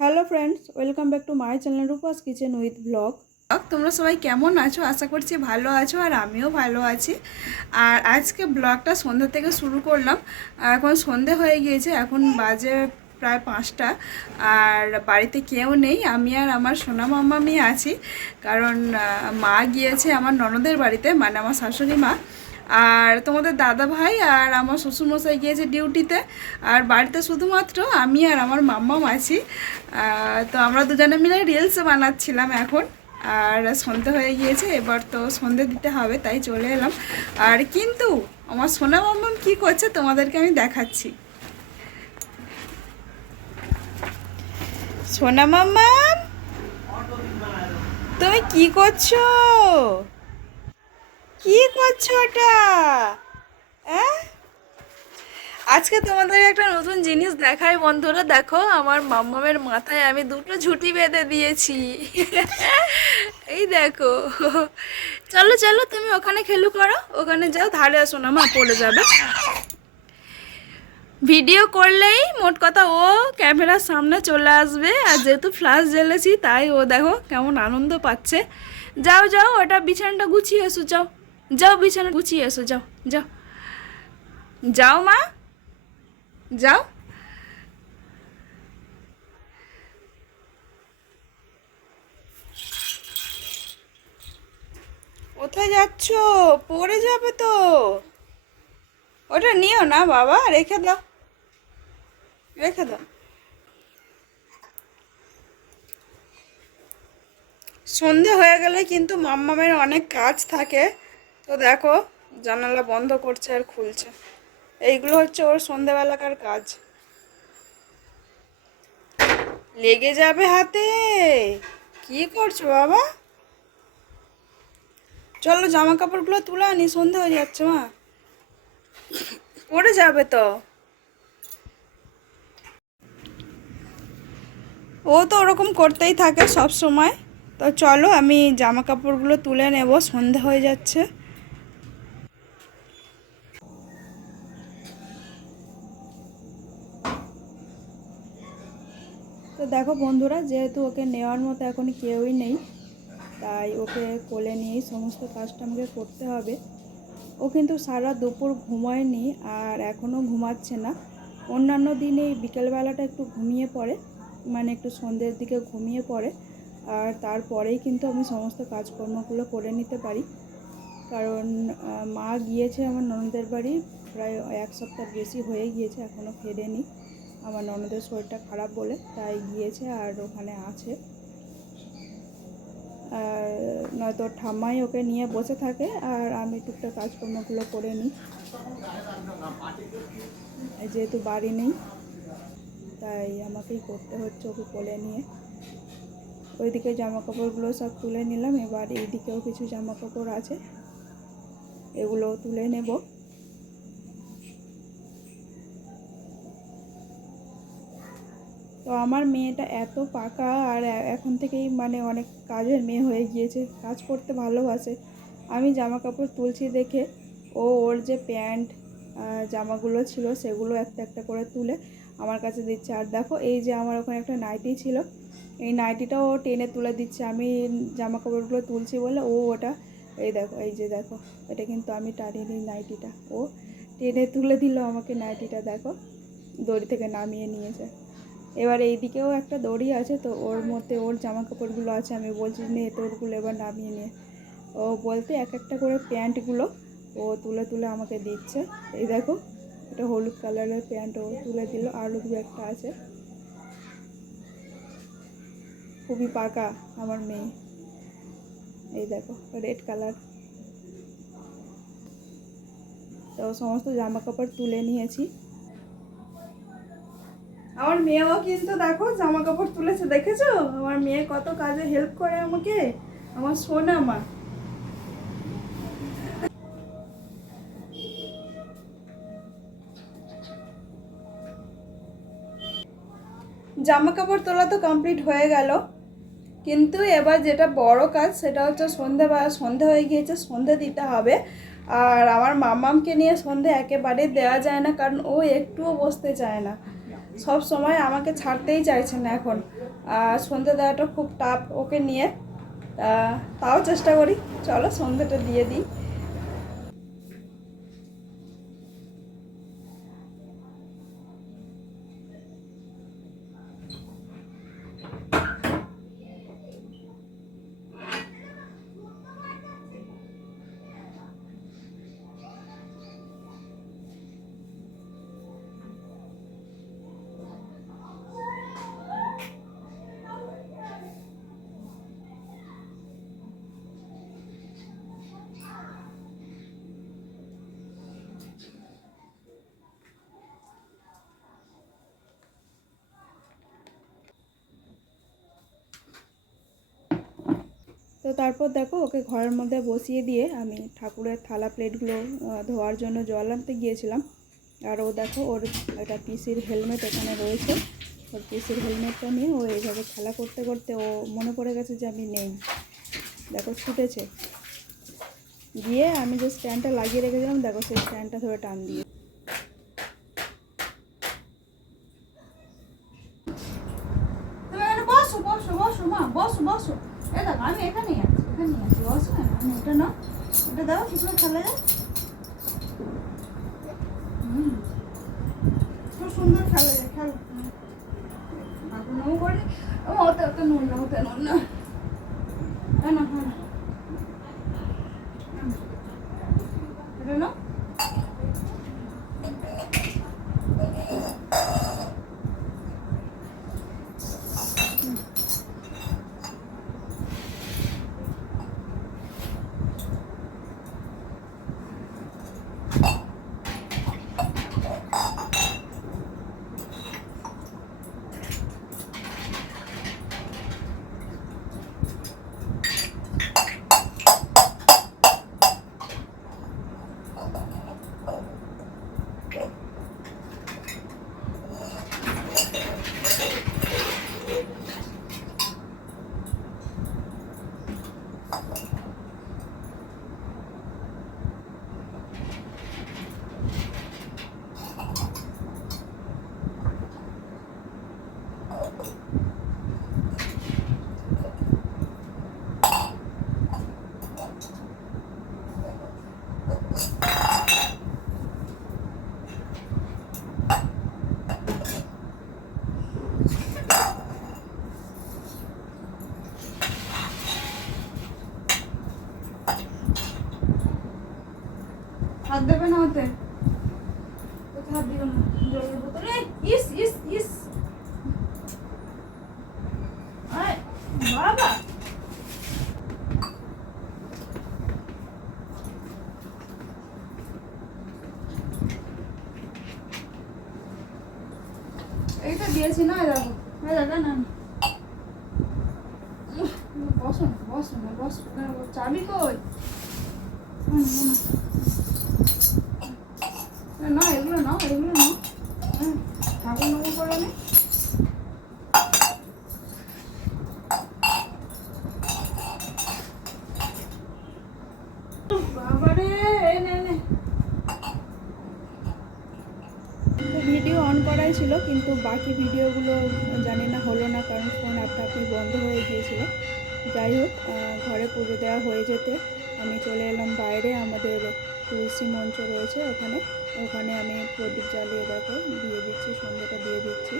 Hello friends, welcome back to my channel Rupa's kitchen with blog. তোমরা সবাই কেমন আছো? আশা করছি ভালো আছো আর আমিও ভালো আছি। আর আজকে ব্লগটা সন্ধ্যা থেকে শুরু করলাম। এখন সন্ধে হয়ে গিয়েছে, এখন বাজে প্রায় পাঁচটা। আর বাড়িতে কেউ নেই, আমি আর আমার সোনা মাম্মামি আছি। কারণ মা গিয়েছে আমার ননদের বাড়িতে মানে আমার শাশুড়ি মা। আর তোমাদের দাদা ভাই আর আমার শ্বশুরমশাই গিয়েছে ডিউটিতে। আর বাড়িতে শুধুমাত্র আমি আর আমার মাম্মাম আছি তো আমরা দুজনে মিলে রিলস বানাচ্ছিলাম এখন। আর সন্ধে হয়ে গিয়েছে, এবার তো সন্ধে দিতে হবে, তাই চলে এলাম। আর কিন্তু আমার সোনা মাম্মাম কী করছে তোমাদেরকে আমি দেখাচ্ছি। সোনা মাম্মাম তুমি কি করছ? কি করছ ওটা? আজকে তোমাদের একটা নতুন জিনিস দেখাই বন্ধুরা, দেখো আমার মাম্মামের মাথায় আমি দুটো ঝুটি বেঁধে দিয়েছি। এই দেখো। চলো চলো, তুমি ওখানে খেলু করো, ওখানে যাও, ধারে আসো না, মা পড়ে যাবে। ভিডিও করলেই মোট কথা ও ক্যামেরার সামনে চলে আসবে, আর যেহেতু ফ্ল্যাশ জ্বেলেছি, তাই ও দেখো কেমন আনন্দ পাচ্ছে। যাও যাও, ওটা বিছানাটা গুছিয়ে এসো, যাও। যাও বিছানা গুছিয়ে এসো, যাও যাও। যাও মা, যাও। কোথায় যাচ্ছ? পড়ে যাবে তো। ওটা নিও না বাবা, রেখে দাও। রেখে দাও। সন্ধে হয়ে গেলে কিন্তু মাম্মামের অনেক কাজ থাকে। তো দেখো, জানালা বন্ধ করছে আর খুলছে। এইগুলো হচ্ছে ওর সন্ধেবেলাকার কাজ। লেগে যাবে হাতে। কি করছ বাবা? চলো জামা কাপড়গুলো তুলে আনি, সন্ধে হয়ে যাচ্ছে মা। পড়ে যাবে তো। ও তো ওরকম করতেই থাকে সব সময়। তো চলো আমি জামা কাপড়গুলো তুলে নেব, সন্ধে হয়ে যাচ্ছে। দেখো বন্ধুরা, যেহেতু ওকে নেওয়ার মতো এখন কেউই নেই, তাই ওকে কোলে নিয়েই সমস্ত কাজটা আমাকে করতে হবে। ও কিন্তু সারা দুপুর ঘুমায়নি আর এখনও ঘুমাচ্ছে না। অন্যান্য দিনে বিকেলবেলাটা একটু ঘুমিয়ে পড়ে মানে একটু সন্ধ্যের দিকে ঘুমিয়ে পড়ে, আর তারপরেই কিন্তু আমি সমস্ত কাজকর্মগুলো করে নিতে পারি। কারণ মা গিয়েছে আমার ননদের বাড়ি, প্রায় এক সপ্তাহ বেশি হয়ে গিয়েছে, এখনও ফেরেনি। আমার ননদের শরীরটা খারাপ বলে তাই গিয়েছে আর ওখানে আছে। আর নয়তো ঠাম্মাই ওকে নিয়ে বসে থাকে আর আমি টুকটাক কাজকর্মগুলো করে নিই। যেহেতু বাড়ি নেই, তাই আমাকেই করতে হচ্ছে ওকে কোলে নিয়ে। ওইদিকে জামা কাপড়গুলো সব তুলে নিলাম, এবার এইদিকেও কিছু জামা কাপড় আছে এগুলো তুলে নেব। তো আমার মেয়েটা এত পাকা আর এখন থেকেই মানে অনেক কাজের মেয়ে হয়ে গিয়েছে, কাজ করতে ভালোবাসে। আমি জামা কাপড় তুলছি দেখে ও ওর যে প্যান্ট জামাগুলো ছিল সেগুলো একটা একটা করে তুলে আমার কাছে দিচ্ছে। আর দেখো এই যে আমার ওখানে একটা নাইটি ছিল, এই নাইটিটাও ও টেনে তুলে দিচ্ছে। আমি জামা কাপড়গুলো তুলছি বলে ও ওটা, এই দেখো, এই যে দেখো, এটা কিন্তু আমি টানিয়ে নিই নাইটিটা। ও টেনে তুলে দিল আমাকে নাইটিটা, দেখো, দড়ি থেকে নামিয়ে নিয়েছে। এবার এইদিকেও একটা দড়ি আছে তো ওর মধ্যে ওর জামা কাপড়গুলো আছে, আমি বলছি নে তোরগুলো এবার নামিয়ে নে। ও বলতে এক একটা করে প্যান্টগুলো ও তুলে তুলে আমাকে দিচ্ছে। এই দেখো এটা হলুদ কালারের প্যান্ট ও তুলে দিল, আরও দু একটা আছে। খুবই পাকা আমার মেয়ে। এই দেখো, রেড কালার। তো সমস্ত জামা কাপড় তুলে নিয়েছি। আমার মেয়েও কিন্তু দেখো জামা কাপড় তুলেছে, দেখেছ? আমার মেয়ে কত কাজে হেল্প করে আমাকে। আমার সোনা মা। জামা কাপড় তোলা তো কমপ্লিট হয়ে গেল। কিন্তু এবার যেটা বড় কাজ, সেটা হচ্ছে সন্ধে বা, সন্ধে হয়ে গিয়েছে, সন্ধে দিতে হবে। আর আমার মামামকে নিয়ে সন্ধে একেবারে দেওয়া যায় না, কারণ ও একটুও বসতে চায় না। সব সময় আমাকে ছাড়তেই চাইছে না এখন। আর সন্ধে দেওয়াটা খুব টাফ ওকে নিয়ে। তাও চেষ্টা করি। চলো সন্ধেটা দিয়ে দিই। তো তারপর দেখো ওকে ঘরের মধ্যে বসিয়ে দিয়ে আমি ঠাকুরের থালা প্লেটগুলো ধোয়ার জন্য জল আনতে গিয়েছিলাম। আর ও দেখো ওর একটা পিসির হেলমেট এখানে রয়েছে। ওর পিসির হেলমেটটা নিয়ে ও এইভাবে খেলা করতে করতে ও মনে পড়ে গেছে যে আমি নেই। দেখো ছুটেছে। গিয়ে আমি যে স্ট্যান্ডটা লাগিয়ে রেখেছিলাম, দেখো সেই স্ট্যান্ডটা ধরে টান দিয়ে। বসো বসো বসো, মা, বসো বসো। এ দেখো, আমি এখানেই আছি এখানেই আছি বসো না? আমি এটা নাও এটা দাও কি খেলা যায় খুব সুন্দর খেলা যায় খেলো। বাবু ওতে ওতে নুন না, ওতে নুন না। হ্যাঁ না হ্যাঁ এটা নাও। দেবে না ওতে? হাত দিও না ইস ইস ইস। বাবা। এইটা দিয়েছি না দেখো। এই দেখো না বসো না বসো না, বসো। চাবি কই? না, না, না। না এগুলো এগুলো নাও। হ্যাঁ ঠাকুর নে। নে নে। তো ভিডিও অন করাই ছিল কিন্তু বাকি ভিডিওগুলো জানি না হলো না কারণ ফোন আপনা আপনি বন্ধ হয়ে গিয়েছিল। যাই হোক ঘরে পুজো দেওয়া হয়ে যেতে আমি চলে এলাম বাইরে আমাদের তুলসী মঞ্চ রয়েছে ওখানে। ওখানে আমি প্রদীপ জ্বালিয়ে দেখো, দিয়ে দিচ্ছি, সন্ধ্যাটা দিয়ে দিচ্ছি।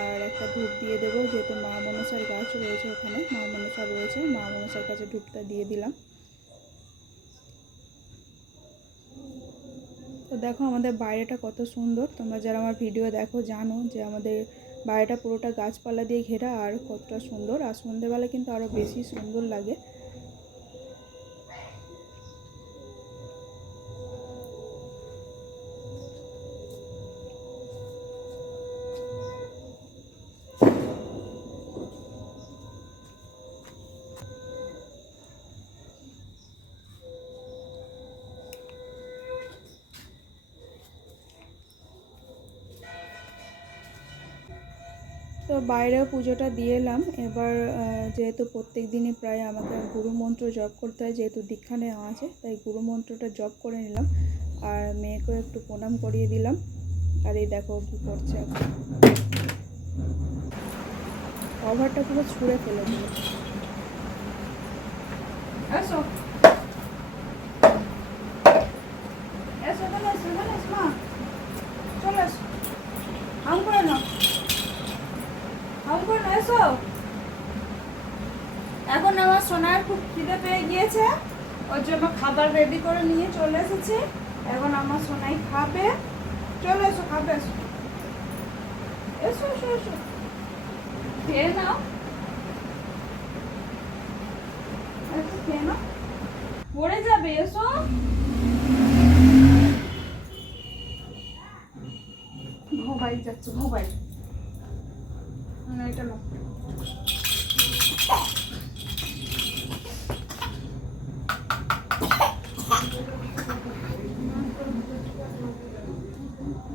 আর একটা ধূপ দিয়ে দেবো, যেহেতু মা মনসার গাছ রয়েছে ওখানে, মা মনসা রয়েছে, মা মনসার কাছে ধূপটা দিয়ে দিলাম। তো দেখো আমাদের বাইরেটা কত সুন্দর। তোমরা যারা আমার ভিডিও দেখো জানো যে আমাদের বাইরেটা পুরোটা গাছপালা দিয়ে ঘেরা আর কতটা সুন্দর। আর সন্ধেবেলা কিন্তু আরও বেশি সুন্দর লাগে। তো বাইরেও পুজোটা দিয়ে এলাম। এবার যেহেতু প্রত্যেক দিনই প্রায় আমাকে গুরু মন্ত্র জপ করতে হয়, যেহেতু দীক্ষা নেওয়া আছে, তাই গুরু মন্ত্রটা জপ করে নিলাম। আর মেয়েকেও একটু প্রণাম করিয়ে দিলাম। আর এই দেখো কি করছে কভারটা পুরো ছুঁড়ে ফেলে দিল এসো এসো এখানে এসো এখানে এসো মা চলে এসো হাম করে নাও হাম করে নাও এসো এখন আমার সোনার খুব খিদে পেয়ে গিয়েছে ওর জন্য খাবার রেডি করে নিয়ে চলে এসেছি। এখন আমার সোনাই খাবে। চলে এসো, খাবে এসো। এসো এসো এসো। খেয়ে নাও। খেয়ে নাও। পড়ে যাবে, এসো। মোবাইল যাচ্ছে মোবাইল না এটা নাও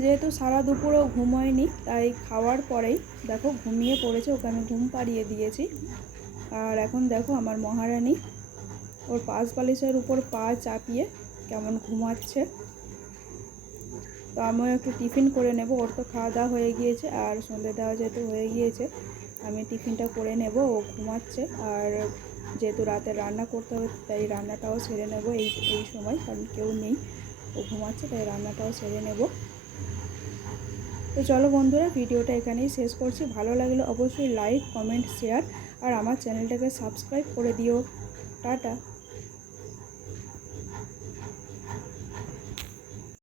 যেহেতু সারা দুপুরও ঘুম হয়নি, তাই খাওয়ার পরেই দেখো ঘুমিয়ে পড়েছে ওকে আমি ঘুম পাড়িয়ে দিয়েছি। আর এখন দেখো আমার মহারানী, ওর পাশ বালিশের উপর পা চাপিয়ে কেমন ঘুমাচ্ছে। তো আমিও একটু টিফিন করে নেব, ওর তো খাওয়া দাওয়া হয়ে গিয়েছে, আর সন্ধে দেওয়া যেহেতু হয়ে গিয়েছে, আমি টিফিনটা করে নেব, ও ঘুমাচ্ছে। আর যেহেতু রাতে রান্না করতে হবে, তাই রান্নাটাও সেরে নেব এই এই সময়, কারণ কেউ নেই, ও ঘুমাচ্ছে, তাই রান্নাটাও সেরে নেব। তো চলো বন্ধুরা, ভিডিওটা এখানেই শেষ করছি। ভালো লাগলে অবশ্যই লাইক কমেন্ট শেয়ার আর আমার চ্যানেলটাকে সাবস্ক্রাইব করে দিও। টাটা।